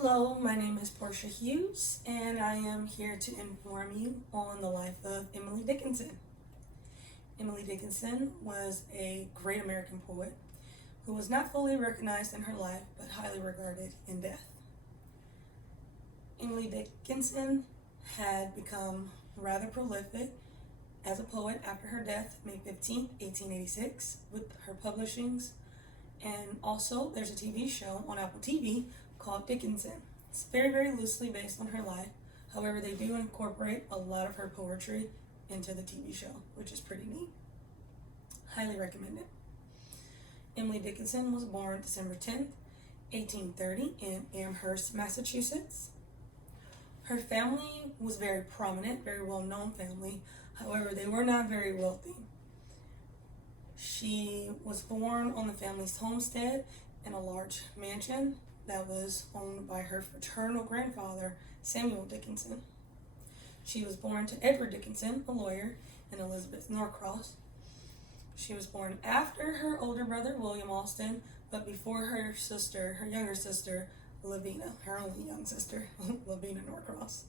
Hello, my name is Portia Hughes, and I am here to inform you on the life of Emily Dickinson. Emily Dickinson was a great American poet who was not fully recognized in her life but highly regarded in death. Emily Dickinson had become rather prolific as a poet after her death, May 15th, 1886, with her publishings. And also, there's a TV show on Apple TV called Dickinson. It's very, very loosely based on her life. However, they do incorporate a lot of her poetry into the TV show, which is pretty neat. Highly recommend it. Emily Dickinson was born December 10th, 1830 in Amherst, Massachusetts. Her family was very prominent, very well-known family. However, they were not very wealthy. She was born on the family's homestead in a large mansion that was owned by her fraternal grandfather, Samuel Dickinson. She was born to Edward Dickinson, a lawyer, and Elizabeth Norcross. She was born after her older brother, William Alston, but before her younger sister, Lavina, her only young sister, Lavina Norcross.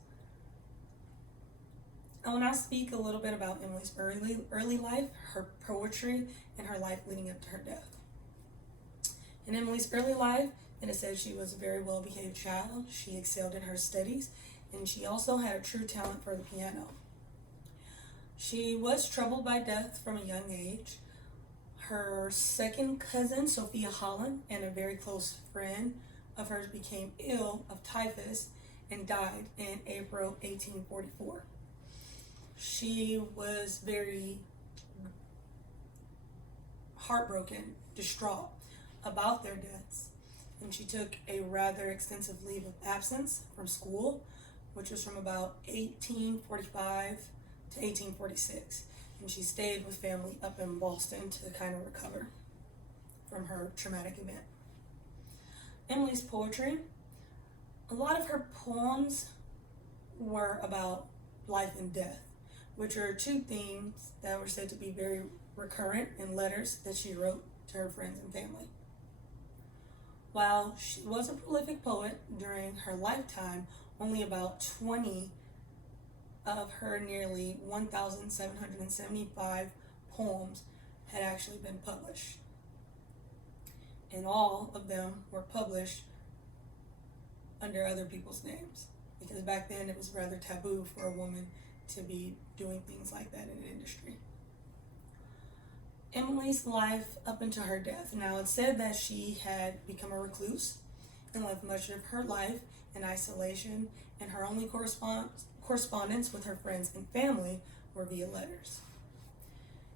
I will now speak a little bit about Emily's early life, her poetry, and her life leading up to her death. In Emily's early life, it is said she was a very well-behaved child. She excelled in her studies, and she also had a true talent for the piano. She was troubled by death from a young age. Her second cousin, Sophia Holland, and a very close friend of hers became ill of typhus and died in April 1844. She was very heartbroken, distraught about their deaths, and she took a rather extensive leave of absence from school, which was from about 1845 to 1846, and she stayed with family up in Boston to kind of recover from her traumatic event. Emily's poetry, a lot of her poems were about life and death, which are two themes that were said to be very recurrent in letters that she wrote to her friends and family. While she was a prolific poet during her lifetime, only about 20 of her nearly 1,775 poems had actually been published. And all of them were published under other people's names, because back then it was rather taboo for a woman to be doing things like that in the industry. Emily's life up until her death. Now, it's said that she had become a recluse and lived much of her life in isolation, and her only correspondence with her friends and family were via letters.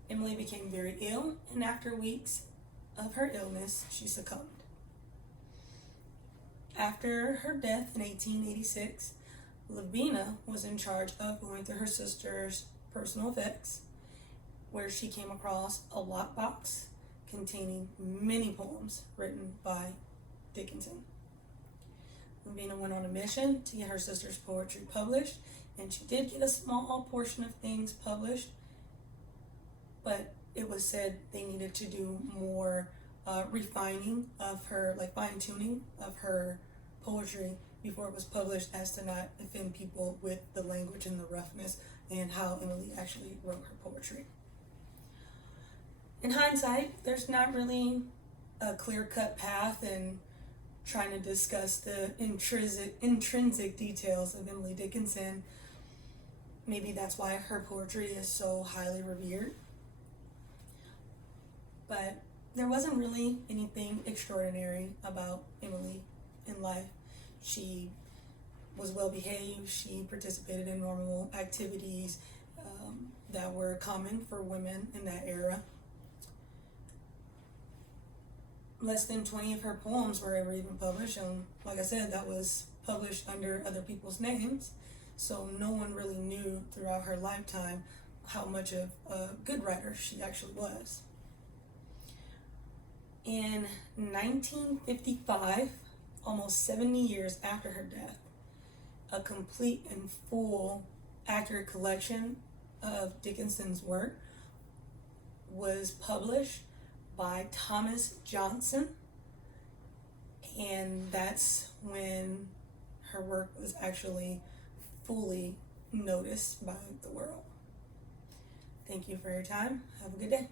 Emily became very ill, and after weeks of her illness, she succumbed. After her death in 1886, Lavina was in charge of going through her sister's personal effects, where she came across a lockbox containing many poems written by Dickinson. Lavina went on a mission to get her sister's poetry published, and she did get a small portion of things published, but it was said they needed to do more refining of her, like fine-tuning of her poetry before it was published, as to not offend people with the language and the roughness and how Emily actually wrote her poetry. In hindsight, there's not really a clear-cut path in trying to discuss the intrinsic details of Emily Dickinson. Maybe that's why her poetry is so highly revered. But there wasn't really anything extraordinary about Emily in life. She was well behaved. She participated in normal activities that were common for women in that era. Less than 20 of her poems were ever even published, and like I said, that was published under other people's names, so no one really knew throughout her lifetime how much of a good writer she actually was. In 1955, almost 70 years after her death, a complete and full, accurate collection of Dickinson's work was published by Thomas Johnson, and that's when her work was actually fully noticed by the world. Thank you for your time. Have a good day.